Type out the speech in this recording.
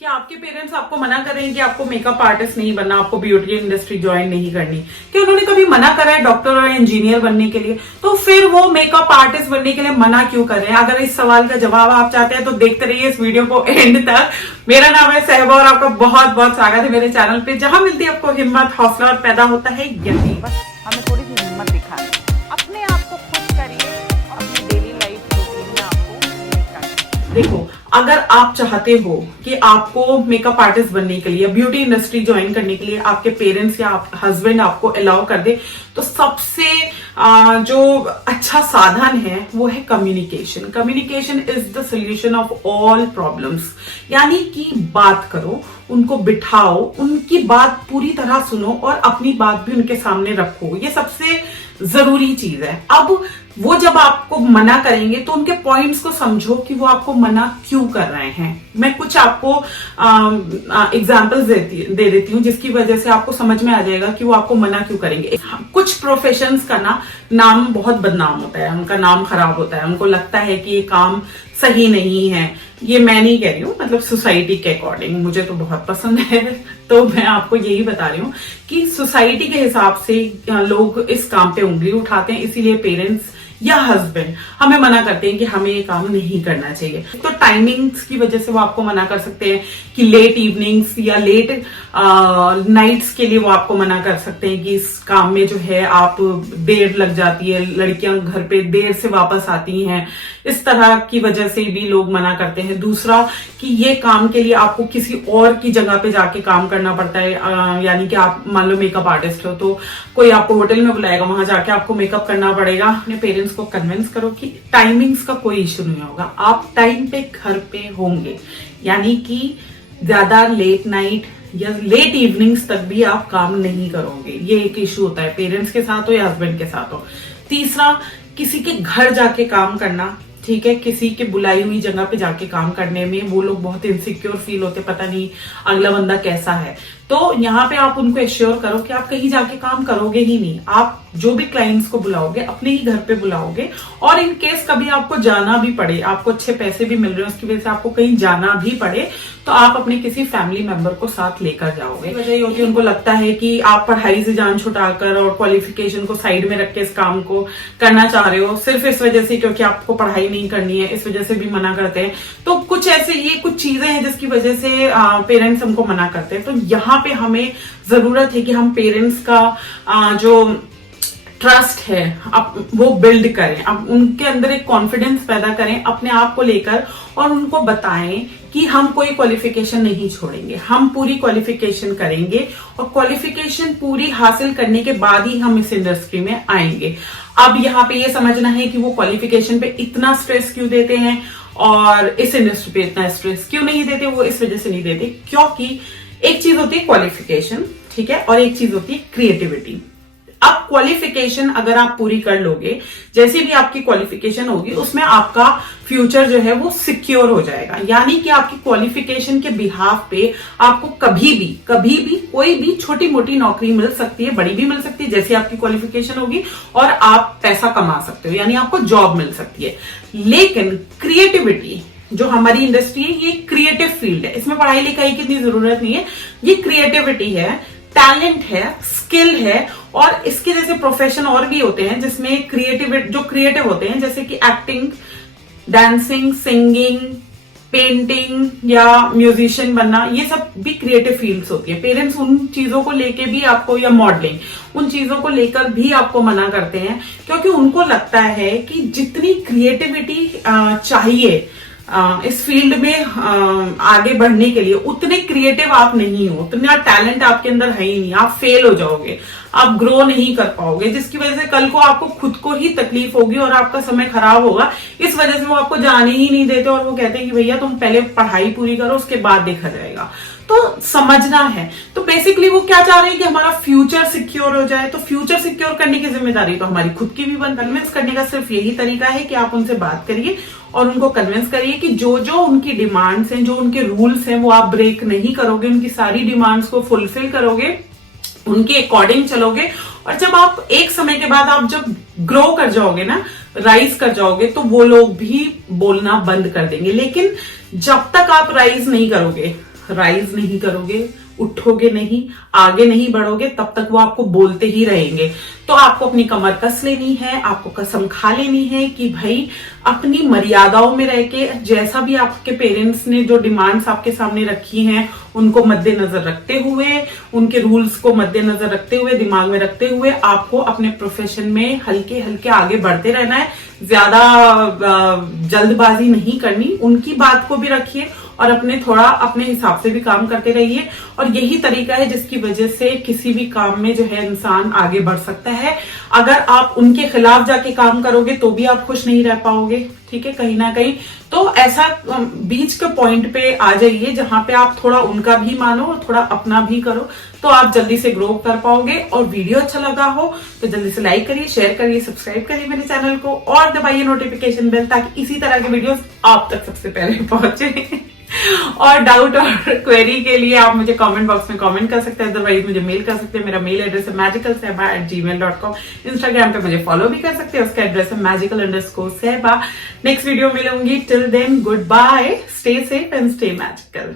क्या आपके पेरेंट्स आपको मना कर रहे हैं कि आपको मेकअप आर्टिस्ट नहीं बनना, आपको ब्यूटी इंडस्ट्री ज्वाइन नहीं करनी? कि उन्होंने कभी मना करा है डॉक्टर और इंजीनियर बनने के लिए? तो फिर वो मेकअप आर्टिस्ट बनने के लिए मना क्यों कर रहे हैं? अगर इस सवाल का जवाब आप चाहते हैं तो देखते रहिए इस वीडियो को एंड तक। मेरा नाम है सहबा और आपका बहुत बहुत स्वागत है मेरे चैनल पे, जहां मिलती है आपको हिम्मत, हौसला और पैदा होता है यही। बस हमें थोड़ी सी हिम्मत दिखानी, अपने आप को खुश करिए और अपनी डेली लाइफ रूटीन में आपको निकालिए। देखो, अगर आप चाहते हो कि आपको मेकअप आर्टिस्ट बनने के लिए, ब्यूटी इंडस्ट्री ज्वाइन करने के लिए आपके पेरेंट्स या हस्बैंड आपको अलाउ कर दे, तो सबसे जो अच्छा साधन है वो है communication. Communication is the solution of all problems. यानी कि बात करो, उनको बिठाओ, उनकी बात पूरी तरह सुनो और अपनी बात भी उनके सामने रखो। ये सबसे जरूरी चीज है। अब वो जब आपको मना करेंगे तो उनके पॉइंट्स को समझो कि वो आपको मना क्यों कर रहे हैं। मैं कुछ आपको एग्जांपल्स दे देती हूँ जिसकी वजह से आपको समझ में आ जाएगा कि वो आपको मना क्यों करेंगे। कुछ प्रोफेशंस का नाम बहुत बदनाम होता है, उनका नाम खराब होता है, उनको लगता है कि ये काम सही नहीं है। ये मैं नहीं कह रही हूँ, मतलब सोसाइटी के अकॉर्डिंग मुझे तो बहुत पसंद है, तो मैं आपको यही बता रही हूँ कि सोसाइटी के हिसाब से लोग इस काम पे उंगली उठाते हैं, इसीलिए पेरेंट्स या हस्बैंड हमें मना करते हैं कि हमें ये काम नहीं करना चाहिए। तो टाइमिंग्स की वजह से वो आपको मना कर सकते हैं कि लेट इवनिंग्स या लेट नाइट्स के लिए वो आपको मना कर सकते हैं कि इस काम में जो है आप देर लग जाती है, लड़कियां घर पे देर से वापस आती हैं, इस तरह की वजह से भी लोग मना करते हैं। दूसरा कि ये काम के लिए आपको किसी और की जगह पे जाके काम करना पड़ता है, यानी कि आप मान लो मेकअप आर्टिस्ट हो तो कोई आपको होटल में बुलाएगा, वहां जाके आपको मेकअप करना पड़ेगा। अपने पेरेंट्स को कन्विंस करो कि टाइमिंग्स का कोई इश्यू नहीं होगा, आप टाइम पे घर पे होंगे, यानी कि ज्यादा लेट नाइट या लेट इवनिंग्स तक भी आप काम नहीं करोगे। ये एक इश्यू होता है पेरेंट्स के साथ हो या हस्बैंड के साथ हो। तीसरा, किसी के घर जाके काम करना, ठीक है, किसी के बुलाई हुई जगह पे जाके काम करने में वो लोग बहुत इनसिक्योर फील होते, पता नहीं अगला बंदा कैसा है। तो यहाँ पे आप उनको एश्योर करो कि आप कहीं जाके काम करोगे ही नहीं, आप जो भी क्लाइंट्स को बुलाओगे अपने ही घर पे बुलाओगे। और इन केस कभी आपको जाना भी पड़े, आपको अच्छे पैसे भी मिल रहे हैं, उसकी वजह से आपको कहीं जाना भी पड़े, तो आप अपने किसी फैमिली मेंबर को साथ लेकर जाओगे। वजह ये होती है, उनको लगता है कि आप पढ़ाई से जान छुटाकर और क्वालिफिकेशन को साइड में रख के इस काम को करना चाह रहे हो, सिर्फ इस वजह से क्योंकि आपको पढ़ाई नहीं करनी है, इस वजह से भी मना करते हैं। तो कुछ ऐसे ये कुछ चीजें हैं जिसकी वजह से पेरेंट्स हमको मना करते हैं। तो यहाँ पे हमें जरूरत है कि हम पेरेंट्स का जो ट्रस्ट है अब वो बिल्ड करें, अब उनके अंदर एक कॉन्फिडेंस पैदा करें अपने आप को लेकर, और उनको बताएं कि हम कोई क्वालिफिकेशन नहीं छोड़ेंगे, हम पूरी क्वालिफिकेशन करेंगे और क्वालिफिकेशन पूरी हासिल करने के बाद ही हम इस इंडस्ट्री में आएंगे। अब यहाँ पे ये समझना है कि वो क्वालिफिकेशन पे इतना स्ट्रेस क्यों देते हैं और इस इंडस्ट्री पे इतना स्ट्रेस क्यों नहीं देते। वो इस वजह से नहीं देते क्योंकि एक चीज होती है क्वालिफिकेशन, ठीक है, और एक चीज होती है क्रिएटिविटी। अब क्वालिफिकेशन अगर आप पूरी कर लोगे, जैसी भी आपकी क्वालिफिकेशन होगी उसमें आपका फ्यूचर जो है वो सिक्योर हो जाएगा। यानी कि आपकी क्वालिफिकेशन के बिहाफ पे आपको कभी भी कोई भी छोटी मोटी नौकरी मिल सकती है, बड़ी भी मिल सकती है जैसी आपकी क्वालिफिकेशन होगी, और आप पैसा कमा सकते हो, यानी आपको जॉब मिल सकती है। लेकिन क्रिएटिविटी जो हमारी इंडस्ट्री है ये क्रिएटिव फील्ड है, इसमें पढ़ाई लिखाई की इतनी जरूरत नहीं है, ये क्रिएटिविटी है, टैलेंट है, स्किल है। और इसके जैसे प्रोफेशन और भी होते हैं जिसमें जो क्रिएटिव होते हैं, जैसे कि एक्टिंग, डांसिंग, सिंगिंग, पेंटिंग या म्यूजिशियन बनना, ये सब भी क्रिएटिव फील्ड्स होती है। पेरेंट्स उन चीजों को लेके भी आपको, या मॉडलिंग, उन चीजों को लेकर भी आपको मना करते हैं क्योंकि उनको लगता है कि जितनी क्रिएटिविटी चाहिए इस फील्ड में आगे बढ़ने के लिए, उतने क्रिएटिव आप नहीं हो, उतना टैलेंट आपके अंदर है ही नहीं, आप फेल हो जाओगे, आप ग्रो नहीं कर पाओगे, जिसकी वजह से कल को आपको खुद को ही तकलीफ होगी और आपका समय खराब होगा। इस वजह से वो आपको जाने ही नहीं देते और वो कहते हैं कि भैया तुम पहले पढ़ाई पूरी करो, उसके बाद देखा जाएगा। तो समझना है, तो बेसिकली वो क्या चाह रहे हैं कि हमारा फ्यूचर सिक्योर हो जाए। तो फ्यूचर सिक्योर करने की जिम्मेदारी तो हमारी खुद की भी बन। कन्विंस करने का सिर्फ यही तरीका है कि आप उनसे बात करिए और उनको कन्विंस करिए कि जो जो उनकी डिमांड्स हैं, जो उनके रूल्स हैं, वो आप ब्रेक नहीं करोगे, उनकी सारी डिमांड्स को फुलफिल करोगे, उनके अकॉर्डिंग चलोगे। और जब आप एक समय के बाद आप जब ग्रो कर जाओगे ना, राइज कर जाओगे, तो वो लोग भी बोलना बंद कर देंगे। लेकिन जब तक आप राइज नहीं करोगे, राइज नहीं करोगे, उठोगे नहीं, आगे नहीं बढ़ोगे, तब तक वो आपको बोलते ही रहेंगे। तो आपको अपनी कमर कस लेनी है, आपको कसम खा लेनी है कि भाई अपनी मर्यादाओं में रह के, जैसा भी आपके पेरेंट्स ने जो डिमांड्स आपके सामने रखी हैं उनको मद्देनजर रखते हुए, उनके रूल्स को मद्देनजर रखते हुए, दिमाग में रखते हुए आपको अपने प्रोफेशन में हल्के हल्के आगे बढ़ते रहना है। ज्यादा जल्दबाजी नहीं करनी, उनकी बात को भी रखिए और अपने हिसाब से भी काम करते रहिए। और यही तरीका है जिसकी वजह से किसी भी काम में जो है इंसान आगे बढ़ सकता है। अगर आप उनके खिलाफ जाके काम करोगे तो भी आप खुश नहीं रह पाओगे, ठीक है, कहीं ना कहीं। तो ऐसा बीच के पॉइंट पे आ जाइए जहां पे आप थोड़ा उनका भी मानो और थोड़ा अपना भी करो, तो आप जल्दी से ग्रो कर पाओगे। और वीडियो अच्छा लगा हो तो जल्दी से लाइक करिए, शेयर करिए, सब्सक्राइब करिए मेरे चैनल को और दबाइए नोटिफिकेशन बेल, ताकि इसी तरह के वीडियोस आप तक सबसे पहले पहुंचे। और डाउट और क्वेरी के लिए आप मुझे कमेंट बॉक्स में कमेंट कर सकते हैं, अदरवाइज मुझे मेल कर सकते हैं। मेरा मेल एड्रेस है magicalsehba@gmail.com। इंस्टाग्राम पे मुझे फॉलो भी कर सकते हैं, उसका एड्रेस है magical_sehba। नेक्स्ट वीडियो मिलूंगी, till then good bye, stay safe and stay magical.